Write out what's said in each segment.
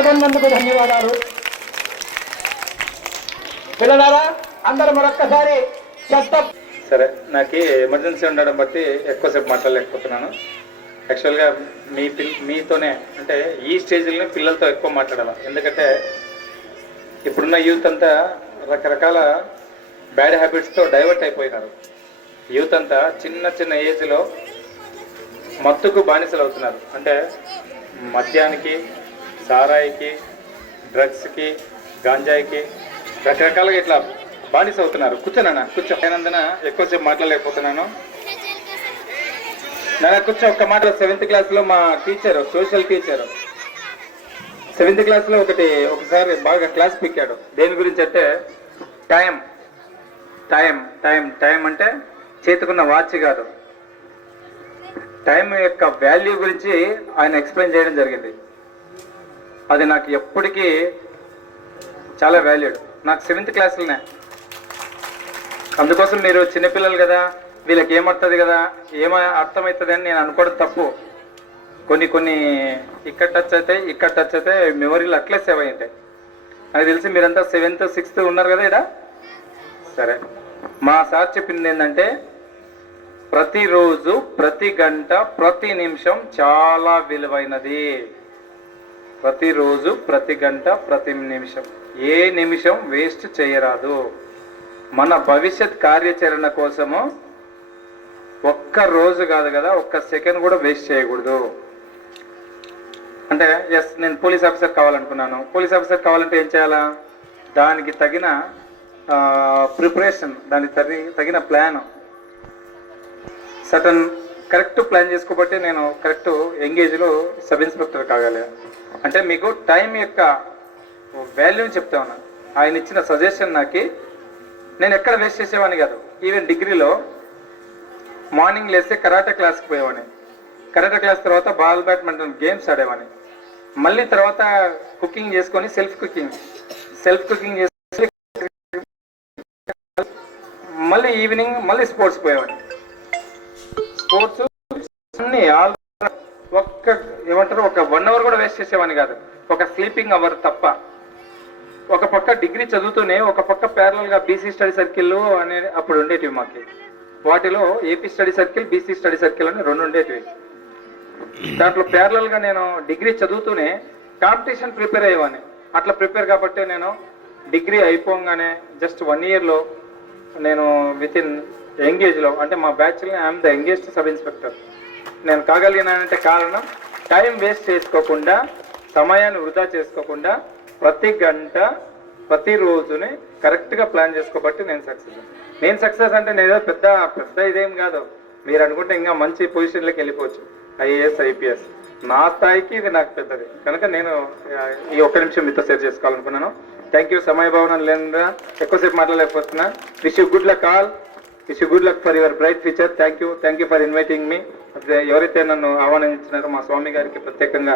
చూడగొన్నందుకు ధన్యవాదాలు. పిల్లలారా అందరూ మరొక్కసారి చెత్త. సరే, నాకు ఎమర్జెన్సీ ఉండడం బట్టి ఎక్కువసేపు మాట్లాడలేకపోతున్నాను. యాక్చువల్గా మీతోనే అంటే ఈ స్టేజ్లోనే పిల్లలతో ఎక్కువ మాట్లాడాలి. ఎందుకంటే ఇప్పుడున్న యూత్ అంతా రకరకాల బ్యాడ్ హ్యాబిట్స్తో డైవర్ట్ అయిపోయినారు. యూత్ అంతా చిన్న చిన్న ఏజ్లో మత్తుకు బానిసలు అవుతున్నారు. అంటే మద్యానికి, సారాయికి, డ్రగ్స్కి, గాంజాయికి రకరకాలుగా ఇట్లా బానిస అవుతున్నారు. కూర్చోనన్నా, కూర్చో. అయినందున ఎక్కువసేపు మాట్లాడలేకపోతున్నాను. నాన్న కూర్చో. ఒక్క మాట. 7th క్లాస్లో మా టీచరు, సోషల్ టీచరు 7th క్లాస్లో ఒకసారి బాగా క్లాస్ పిక్కాడు. దేని గురించి అంటే టైం టైం టైం టైం అంటే చేతుకున్న వాచ్ కాదు, టైం యొక్క వాల్యూ గురించి ఆయన ఎక్స్ప్లెయిన్ చేయడం జరిగింది. అది నాకు ఎప్పటికీ చాలా వాల్యూడ్. నాకు 7th క్లాస్లోనే. అందుకోసం మీరు చిన్నపిల్లలు కదా, వీళ్ళకి ఏమవుతుంది కదా, అర్థమవుతుంది అని నేను అనుకోవడం తప్పు. కొన్ని ఇక్కడ టచ్ అయితే మెమొరీలు అట్లే సేవ్ అయి ఉంటాయి. నాకు తెలిసి మీరంతా 7th 6th ఉన్నారు కదా ఇక్కడ. సరే, మా సార్ చెప్పింది ఏంటంటే ప్రతిరోజు, ప్రతి గంట, ప్రతి నిమిషం చాలా విలువైనది. ప్రతిరోజు, ప్రతి గంట, ప్రతి నిమిషం, ఏ నిమిషం వేస్ట్ చేయరాదు. మన భవిష్యత్ కార్యాచరణ కోసము ఒక్క రోజు కాదు కదా, ఒక్క సెకండ్ కూడా వేస్ట్ చేయకూడదు. అంటే ఎస్, నేను పోలీస్ ఆఫీసర్ కావాలనుకున్నాను. పోలీస్ ఆఫీసర్ కావాలంటే ఏం చేయాలా? దానికి తగిన ప్రిపరేషన్, దానికి తగిన ప్లాన్, సటన్ కరెక్ట్ ప్లాన్ చేసుకోబట్టి నేను కరెక్ట్ ఎంగేజ్లో సబ్ ఇన్స్పెక్టర్ కాగలి. అంటే మీకు టైం యొక్క వాల్యూని చెప్తా ఉన్నాను. ఆయన ఇచ్చిన సజెషన్ నాకు, నేను ఎక్కడ వేస్ట్ చేసేవాడిని కాదు. ఈవెన్ డిగ్రీలో మార్నింగ్ లేస్తే కరాటే క్లాస్కి పోయేవాడిని. కరాటే క్లాస్ తర్వాత బాల్ బ్యాడ్మింటన్ గేమ్స్ ఆడేవాడిని. మళ్ళీ తర్వాత కుకింగ్ చేసుకొని సెల్ఫ్ కుకింగ్ చేసి మళ్ళీ ఈవినింగ్ మళ్ళీ స్పోర్ట్స్ పోయేవాడిని. స్పోర్ట్స్ అన్నీ ఒక 1 అవర్ కూడా వేస్ట్ చేసేవాడిని కాదు, ఒక స్లీపింగ్ అవర్ తప్ప. ఒక పక్క డిగ్రీ చదువుతూనే ఒక పక్క ప్యారలల్గా బీసీ స్టడీ సర్కిల్ అనే అప్పుడు ఉండేటివి మాకు. వాటిలో AP study circle, BC study circle అని 2 ఉండేటివి. దాంట్లో ప్యారలల్గా నేను డిగ్రీ చదువుతూనే కాంపిటీషన్ ప్రిపేర్ అయ్యేవాడిని. అట్లా ప్రిపేర్ కాబట్టి నేను డిగ్రీ అయిపోగానే జస్ట్ 1 ఇయర్లో నేను విత్ ఇన్ ఎంగేజ్లో, అంటే మా బ్యాచ్లో I'm the youngest sub inspector. నేను కాగలిగినానంటే కారణం టైం వేస్ట్ చేసుకోకుండా, సమయాన్ని వృధా చేసుకోకుండా ప్రతి గంట, ప్రతి రోజుని కరెక్ట్గా ప్లాన్ చేసుకోబట్టి నేను సక్సెస్ అంటే నేను పెద్ద ఇదేం కాదు. మీరు అనుకుంటే ఇంకా మంచి పొజిషన్లోకి వెళ్ళిపోవచ్చు, ఐఏఎస్, ఐపీఎస్. నా స్థాయికి ఇది నాకు పెద్దది కనుక నేను ఈ 1 నిమిషం మీతో షేర్ చేసుకోవాలనుకున్నాను. Thank you. సమయ భావన లేదా ఎక్కువసేపు మాట్లాడలేకపోతున్నా. Wish you good luck all. Wish you good luck for your bright future. Thank you for inviting me. ఎవరైతే నన్ను ఆహ్వానించినారో మా స్వామి గారికి ప్రత్యేకంగా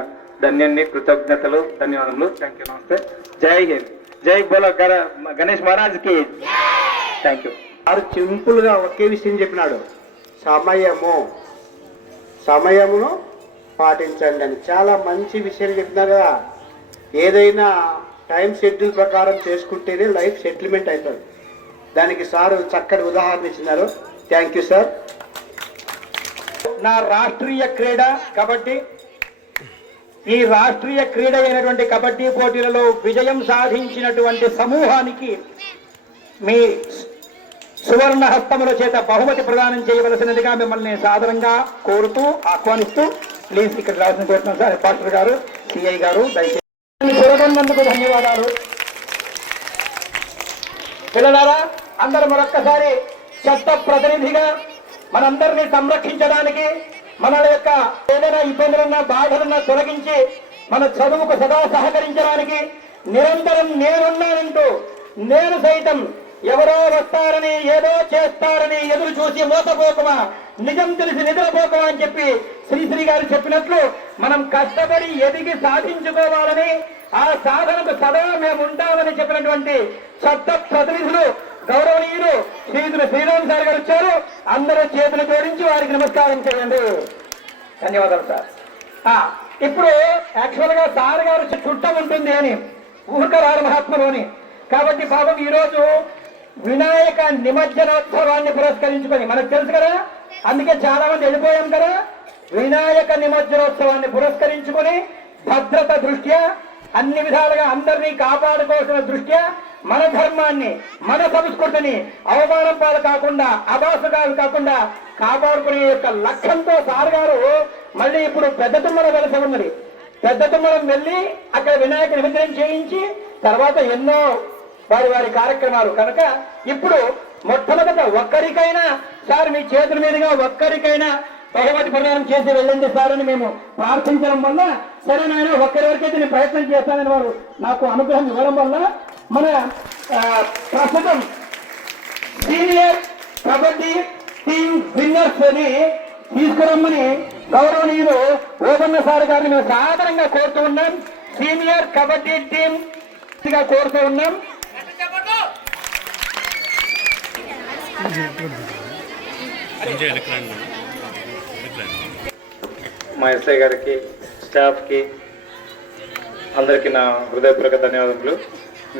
కృతజ్ఞతలు, ధన్యవాదములు. Thank you. నమస్తే. జై హింద్. జై బోలో గణేష్ మహారాజ్కి. Thank you. సింపుల్గా ఒకే విషయం చెప్పినాడు, సమయమును పాటించండి అని. చాలా మంచి విషయాలు చెప్పినారు కదా. ఏదైనా టైం షెడ్యూల్ ప్రకారం చేసుకుంటేనే లైఫ్ సెటిల్మెంట్ అవుతుంది. దానికి సార్ చక్కటి ఉదాహరణ ఇచ్చినారు. Thank you sir. నా రాష్ట్రీయ క్రీడ కబడ్డీ. ఈ రాష్ట్రీయ క్రీడ అయినటువంటి కబడ్డీ పోటీలలో విజయం సాధించినటువంటి సమూహానికి మీ సువర్ణ హస్తముల చేత బహుమతి ప్రదానం చేయవలసినదిగా మిమ్మల్ని సాదరంగా కోరుతూ ఆహ్వానిస్తూ ప్లీజ్ ఇక్కడ రావాల్సిన కోరుతున్నాం సార్. పాస్టర్ గారు, సిఐ గారు, దయచేసి చూడగొన్నందుకు ధన్యవాదాలు. పిల్లలారా అందరూ మరొక్కసారి చెత్త ప్రతినిధిగా మనందరినీ సంరక్షించడానికి, మన యొక్క ఏదైనా ఇబ్బందులున్నా, బాధలున్నా తొలగించి మన చదువుకు సదా సహకరించడానికి నిరంతరం నేనున్నానంటూ, నేను సైతం ఎవరో వస్తారని, ఏదో చేస్తారని ఎదురు చూసి మోసపోకమా, నిజం తెలిసి నిద్రపోకమా అని చెప్పి శ్రీశ్రీ గారు చెప్పినట్లు మనం కష్టపడి ఎదిగి సాధించుకోవాలని, ఆ సాధనకు సదా మేము ఉంటామని చెప్పినటువంటి చట్ట ప్రతినిధులు గౌరవనీయులు శ్రీధులు శ్రీరామ్ సార్ గారు వచ్చారు. అందరూ చేతులు జోడించి వారికి నమస్కారం చేయండి. ధన్యవాదాలు సార్. ఇప్పుడు యాక్చువల్ గా సార్ గారు చుట్టం ఉంటుంది అని ఊహకరారు మహాత్ములోని. కాబట్టి పాపం ఈరోజు వినాయక నిమజ్జనోత్సవాన్ని పురస్కరించుకొని మనకు తెలుసు కదా, అందుకే చాలా మంది వెళ్ళిపోయాం కదా. వినాయక నిమజ్జనోత్సవాన్ని పురస్కరించుకొని భద్రత దృష్ట్యా అన్ని విధాలుగా అందరినీ కాపాడుకోవాల్సిన దృష్ట్యా మన ధర్మాన్ని మన సంస్కృతిని అవమానం పాలు కాకుండా అభాసకాలు కాకుండా కాపాడుకునే యొక్క లక్ష్యంతో సార్ గారు మళ్ళీ ఇప్పుడు పెద్ద తుమ్మల వెలస ఉన్నది. పెద్ద తుమ్మలం వెళ్ళి అక్కడ వినాయక నిమజ్జనం చేయించి తర్వాత ఎన్నో వారి కార్యక్రమాలు. కనుక ఇప్పుడు మొట్టమొదట ఒక్కరికైనా సార్ మీ చేతుల మీదుగా ఒక్కరికైనా బహుమతి ప్రదానం చేసి వెళ్ళండి సార్ అని మేము ప్రార్థించడం వల్ల సరే నాయన ఒక్కరి వరకైతే నేను ప్రయత్నం చేస్తానని వారు నాకు అనుగ్రహం ఇవ్వడం వల్ల మన ప్రస్తుతం సీనియర్ కబడ్డీ టీమ్ విన్నర్స్ అని తీసుకురమ్మని గౌరవనీయులు ఓబన్న సార్ గారిని మేము సాధారణంగా కోరుతూ ఉన్నాం. సీనియర్ కబడ్డీ టీమ్ గా కోరుతూ ఉన్నాం. మా ఎస్ఐ గారికి, స్టాఫ్కి అందరికీ నా హృదయపూర్వక ధన్యవాదములు.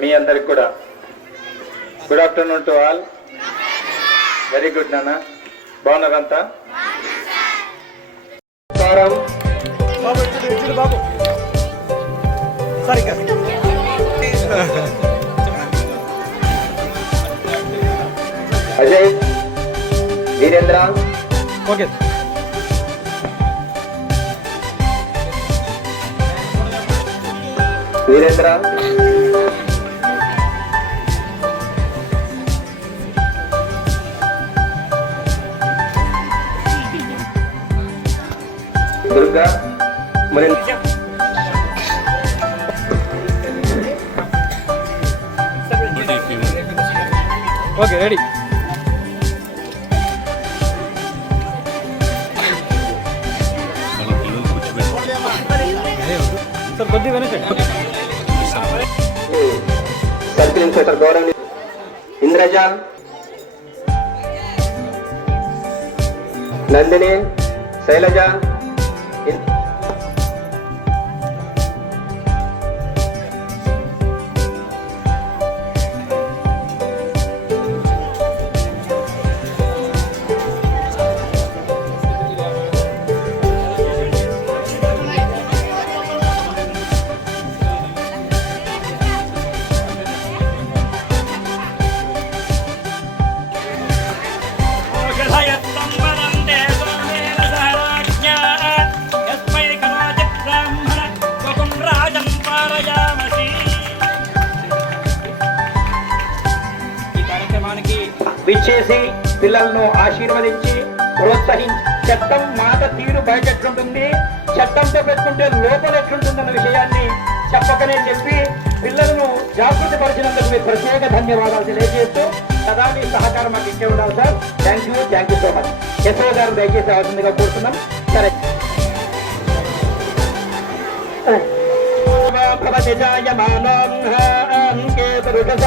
మీ అందరికి కూడా good afternoon to all. Very good నాన్న, బాగున్నారంతా? బాబు సరిగ్గా అజయ్, వీరేంద్ర, ఓకే వీరేంద్ర, దుర్గా, మరి ఓకే రెడీ. సార్ కొద్దిగా వెనక సర్కిల్ ఇన్స్పెక్టర్ గౌరవ్, ఇంద్రజ, నందిని, శైలజ, విచ్చేసి పిల్లలను ఆశీర్వదించి ప్రోత్సహించి చట్టం మాట తీరు బయట ఎట్లుంటుంది, చట్టంతో పెట్టుకుంటే లోపల ఎట్లుంటుందన్న విషయాన్ని చెప్పకనే చెప్పి పిల్లలను జాగృతి పరిచినందుకు మీరు ప్రత్యేక ధన్యవాదాలు తెలియజేస్తూ సదా మీ సహకారం మాకు ఇచ్చే ఉండాలి sir. Thank you so much. SO గారు దయచేసి అవసరంగా కోరుతున్నాం. సరే, భవతి జాయమానం కేతురుష